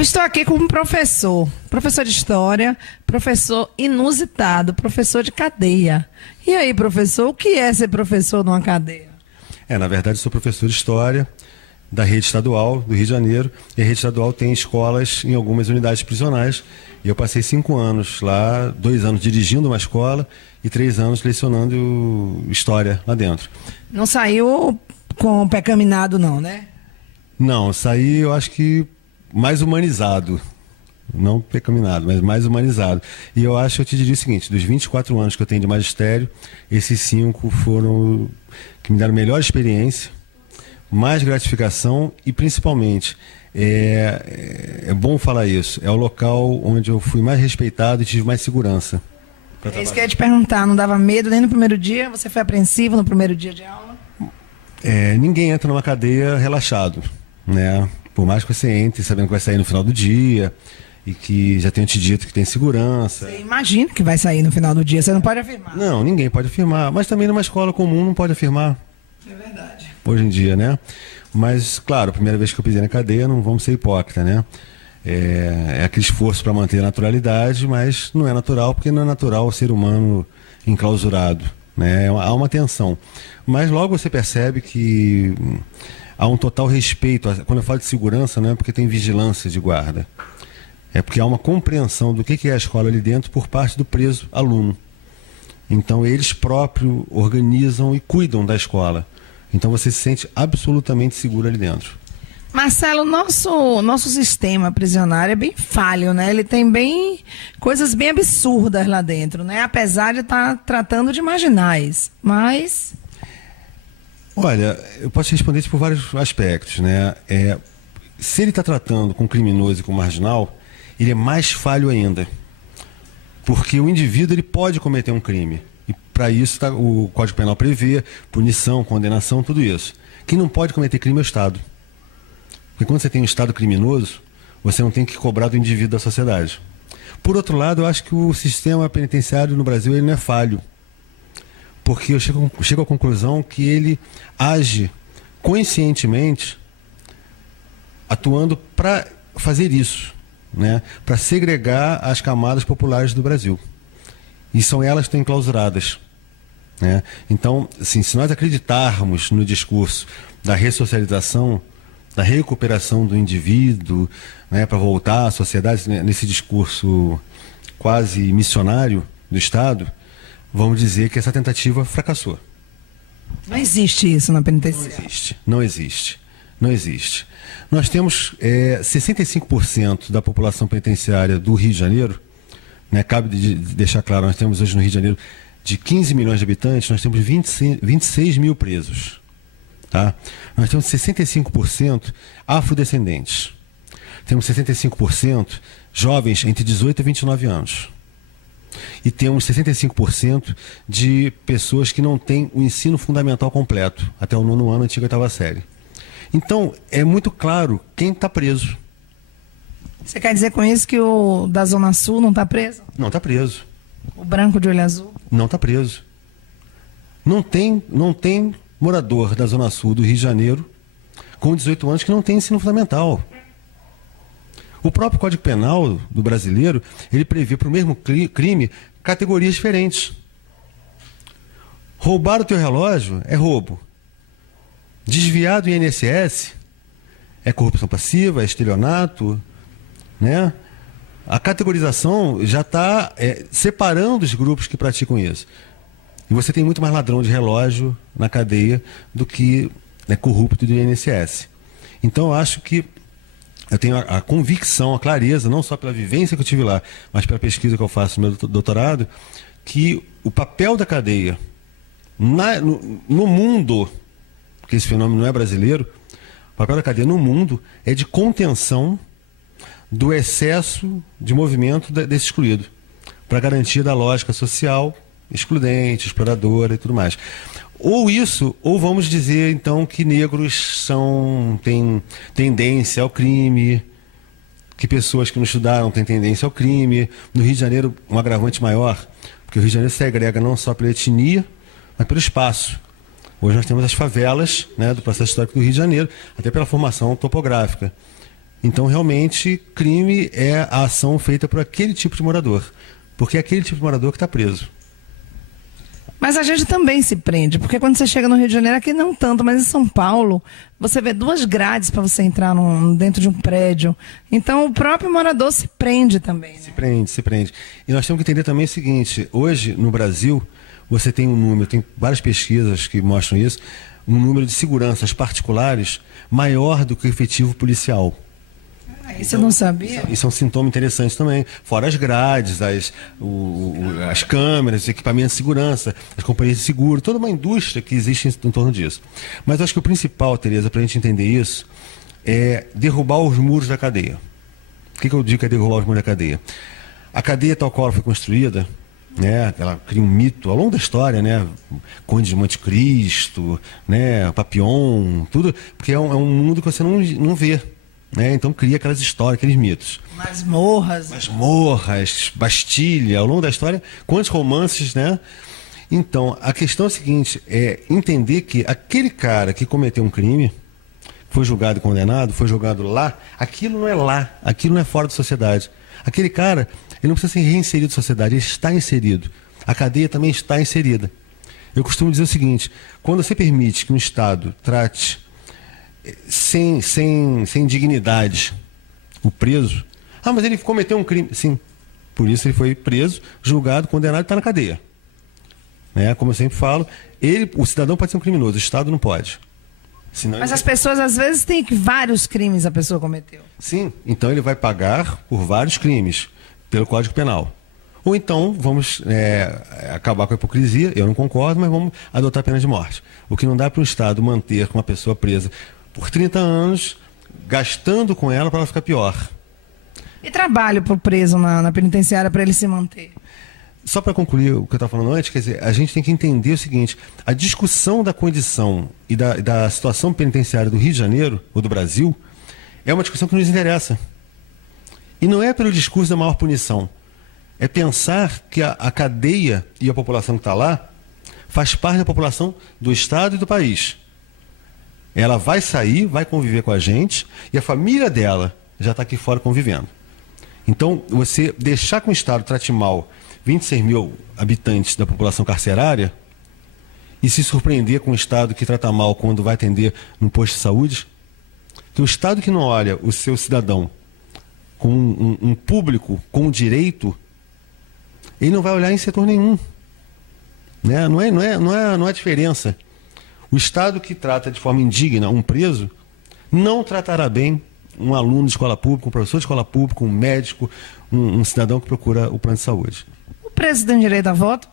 Eu estou aqui com um professor de história, professor inusitado, professor de cadeia. E aí, professor, o que é ser professor numa cadeia? Na verdade, sou professor de história da rede estadual do Rio de Janeiro. E a rede estadual tem escolas em algumas unidades prisionais. E eu passei 5 anos lá, 2 anos dirigindo uma escola e 3 anos lecionando história lá dentro. Não saiu com o pé caminado, não, né? Não, saí, eu acho que mais humanizado. Não pecaminado, mas mais humanizado. E eu te diria o seguinte, dos 24 anos que eu tenho de magistério, esses 5 foram que me deram melhor experiência, mais gratificação e principalmente, é bom falar isso, é o local onde eu fui mais respeitado e tive mais segurança. É isso que eu ia te perguntar, não dava medo nem no primeiro dia? Você foi apreensivo no primeiro dia de aula? Ninguém entra numa cadeia relaxado, né? Por mais que você entre sabendo que vai sair no final do dia e que já tenham te dito que tem segurança. Você imagina que vai sair no final do dia, você não pode afirmar. Não, ninguém pode afirmar, mas também numa escola comum não pode afirmar. É verdade. Hoje em dia, né? Mas, claro, a primeira vez que eu pisei na cadeia, não vamos ser hipócritas, né? É aquele esforço para manter a naturalidade, mas não é natural, porque não é natural o ser humano enclausurado, né? Há uma tensão. Mas logo você percebe que há um total respeito. Quando eu falo de segurança, não é porque tem vigilância de guarda. É porque há uma compreensão do que é a escola ali dentro por parte do preso aluno. Então eles próprios organizam e cuidam da escola. Então você se sente absolutamente seguro ali dentro. Marcelo, nosso sistema prisional é bem falho, né? Ele tem coisas bem absurdas lá dentro, né? Apesar de estar tratando de marginais, mas... Olha, eu posso responder isso por vários aspectos, né? Se ele está tratando com criminoso e com marginal, ele é mais falho ainda. Porque o indivíduo ele pode cometer um crime. E para isso o Código Penal prevê punição, condenação, tudo isso. Quem não pode cometer crime é o Estado. Porque quando você tem um Estado criminoso, você não tem que cobrar do indivíduo da sociedade. Por outro lado, eu acho que o sistema penitenciário no Brasil ele não é falho. Porque eu chego à conclusão que ele age conscientemente atuando para fazer isso, né? Para segregar as camadas populares do Brasil. E são elas que estão enclausuradas, né? Então, assim, se nós acreditarmos no discurso da ressocialização, da recuperação do indivíduo, né, para voltar à sociedade, né, nesse discurso quase missionário do Estado, vamos dizer que essa tentativa fracassou. Não existe isso na penitenciária. Não existe. Nós temos 65% da população penitenciária do Rio de Janeiro, né, cabe deixar claro, nós temos hoje no Rio de Janeiro, de 15 milhões de habitantes, nós temos 26 mil presos. Tá? Nós temos 65% afrodescendentes. Temos 65% jovens entre 18 e 29 anos. E temos 65% de pessoas que não têm o ensino fundamental completo, até o 9º ano, antiga 8ª série. Então, é muito claro quem está preso. Você quer dizer com isso que o da Zona Sul não está preso? Não está preso. O branco de olho azul? Não está preso. Não tem morador da Zona Sul do Rio de Janeiro com 18 anos que não tem ensino fundamental. O próprio Código Penal do brasileiro, ele prevê para o mesmo crime categorias diferentes. Roubar o teu relógio é roubo. Desviar do INSS é corrupção passiva, é estelionato, né? A categorização já está separando os grupos que praticam isso. E você tem muito mais ladrão de relógio na cadeia do que corrupto do INSS. Então eu acho que eu tenho a convicção, a clareza, não só pela vivência que eu tive lá, mas pela pesquisa que eu faço no meu doutorado, que o papel da cadeia no mundo, porque esse fenômeno não é brasileiro, o papel da cadeia no mundo é de contenção do excesso de movimento desse excluído, para garantia da lógica social excludente, exploradora e tudo mais. Ou isso, ou vamos dizer então que negros têm tendência ao crime, que pessoas que não estudaram têm tendência ao crime. No Rio de Janeiro, um agravante maior, porque o Rio de Janeiro segrega não só pela etnia, mas pelo espaço. Hoje nós temos as favelas, né, do processo histórico do Rio de Janeiro, até pela formação topográfica. Então, realmente, crime é a ação feita por aquele tipo de morador. Porque é aquele tipo de morador que está preso. Mas a gente também se prende, porque quando você chega no Rio de Janeiro, aqui não tanto, mas em São Paulo, você vê 2 grades para você entrar dentro de um prédio. Então, o próprio morador se prende também. Né? Se prende. E nós temos que entender também o seguinte, hoje, no Brasil, você tem um número, tem várias pesquisas que mostram isso, um número de seguranças particulares maior do que o efetivo policial. Isso eu não sabia. Isso é um sintoma interessante também. Fora as grades, as câmeras, os equipamentos de segurança, as companhias de seguro, toda uma indústria que existe em torno disso. Mas eu acho que o principal, Tereza, para a gente entender isso, é derrubar os muros da cadeia. O que eu digo que é derrubar os muros da cadeia? A cadeia tal qual ela foi construída, né, ela cria um mito ao longo da história, né, Conde de Monte Cristo, né, Papillon, tudo, porque é um mundo que você não vê. Né? Então cria aquelas histórias, aqueles mitos. Masmorras, Bastilha, ao longo da história, quantos romances, né? Então, a questão é a seguinte, é entender que aquele cara que cometeu um crime, foi julgado e condenado, foi julgado lá, aquilo não é lá, aquilo não é fora da sociedade. Aquele cara, ele não precisa ser reinserido na sociedade, ele está inserido. A cadeia também está inserida. Eu costumo dizer o seguinte, quando você permite que um Estado trate sem dignidade o preso, mas ele cometeu um crime, sim, por isso ele foi preso, julgado, condenado e está na cadeia, né? Como eu sempre falo, o cidadão pode ser um criminoso, o Estado não pode. Senão mas as pessoas às vezes têm que vários crimes a pessoa cometeu. Sim, então ele vai pagar por vários crimes pelo Código Penal. Ou então vamos acabar com a hipocrisia, eu não concordo, mas vamos adotar a pena de morte. O que não dá para o Estado manter uma pessoa presa por 30 anos, gastando com ela para ela ficar pior. E trabalho para o preso na penitenciária para ele se manter? Só para concluir o que eu estava falando antes, quer dizer, a gente tem que entender o seguinte, a discussão da condição e da situação penitenciária do Rio de Janeiro, ou do Brasil, é uma discussão que nos interessa. E não é pelo discurso da maior punição, é pensar que a cadeia e a população que está lá faz parte da população do Estado e do país. Ela vai sair, vai conviver com a gente e a família dela já está aqui fora convivendo. Então, você deixar que o Estado trate mal 26 mil habitantes da população carcerária e se surpreender com o Estado que trata mal quando vai atender no posto de saúde, que o Estado que não olha o seu cidadão com um público com direito, ele não vai olhar em setor nenhum. Né? Não há diferença. O Estado que trata de forma indigna um preso não tratará bem um aluno de escola pública, um professor de escola pública, um médico, um cidadão que procura o plano de saúde. O preso tem direito a voto?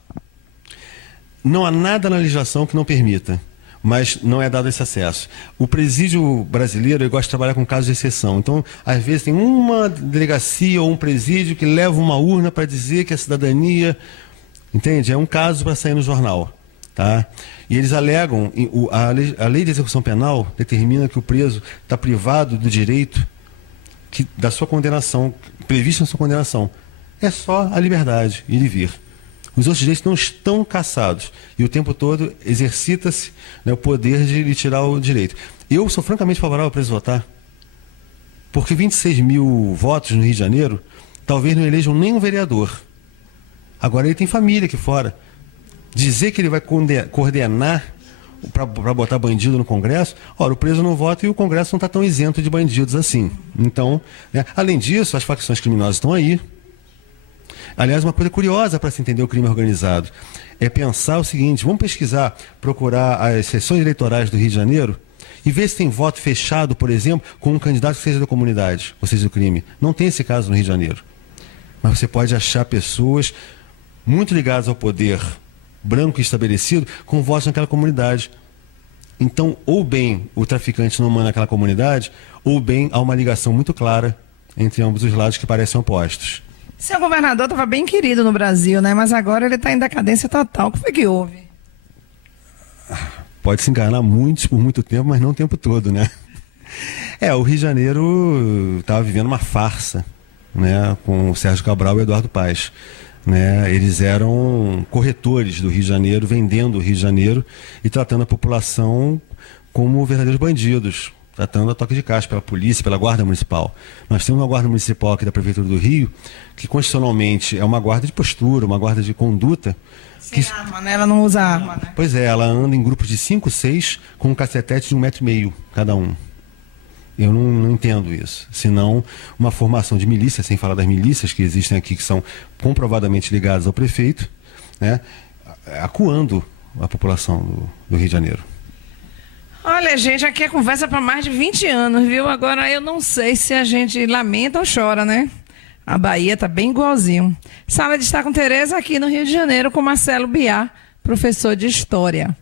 Não há nada na legislação que não permita, mas não é dado esse acesso. O presídio brasileiro, ele gosta de trabalhar com casos de exceção. Então, às vezes, tem uma delegacia ou um presídio que leva uma urna para dizer que a cidadania... Entende? É um caso para sair no jornal. Tá? E eles alegam, a lei de execução penal determina que o preso está privado do direito da sua condenação, previsto na sua condenação. É só a liberdade, ir e vir. Os outros direitos não estão cassados. E o tempo todo exercita-se, né, o poder de lhe tirar o direito. Eu sou francamente favorável ao preso votar. Porque 26 mil votos no Rio de Janeiro talvez não elejam nem um vereador. Agora ele tem família aqui fora. Dizer que ele vai coordenar para botar bandido no Congresso, ora, o preso não vota e o Congresso não está tão isento de bandidos assim. Então, né, além disso, as facções criminosas estão aí. Aliás, uma coisa curiosa para se entender o crime organizado é pensar o seguinte, vamos pesquisar, procurar as seções eleitorais do Rio de Janeiro e ver se tem voto fechado, por exemplo, com um candidato que seja da comunidade, ou seja, do crime. Não tem esse caso no Rio de Janeiro. Mas você pode achar pessoas muito ligadas ao poder branco estabelecido com votos naquela comunidade. Então, ou bem o traficante não manda naquela comunidade, ou bem há uma ligação muito clara entre ambos os lados que parecem opostos. Seu governador estava bem querido no Brasil, né? Mas agora ele está em decadência total. O que foi que houve? Pode se enganar muitos por muito tempo, mas não o tempo todo, né? O Rio de Janeiro estava vivendo uma farsa, né? Com o Sérgio Cabral e o Eduardo Paes. Né? Eles eram corretores do Rio de Janeiro, vendendo o Rio de Janeiro e tratando a população como verdadeiros bandidos. tratando a toque de caixa pela polícia, pela guarda municipal. Nós temos uma guarda municipal aqui da Prefeitura do Rio, que constitucionalmente é uma guarda de postura, uma guarda de conduta. Sem arma, né? Ela não usa arma, né? Pois é, ela anda em grupos de 5, 6, com um cacetete de 1,5 m cada um. Eu não entendo isso. Senão, uma formação de milícia, sem falar das milícias que existem aqui, que são comprovadamente ligadas ao prefeito, né, acuando a população do Rio de Janeiro. Olha, gente, aqui é conversa para mais de 20 anos, viu? Agora eu não sei se a gente lamenta ou chora, né? A Bahia tá bem igualzinho. Sala de estar com Tereza aqui no Rio de Janeiro com Marcelo Biar, professor de História.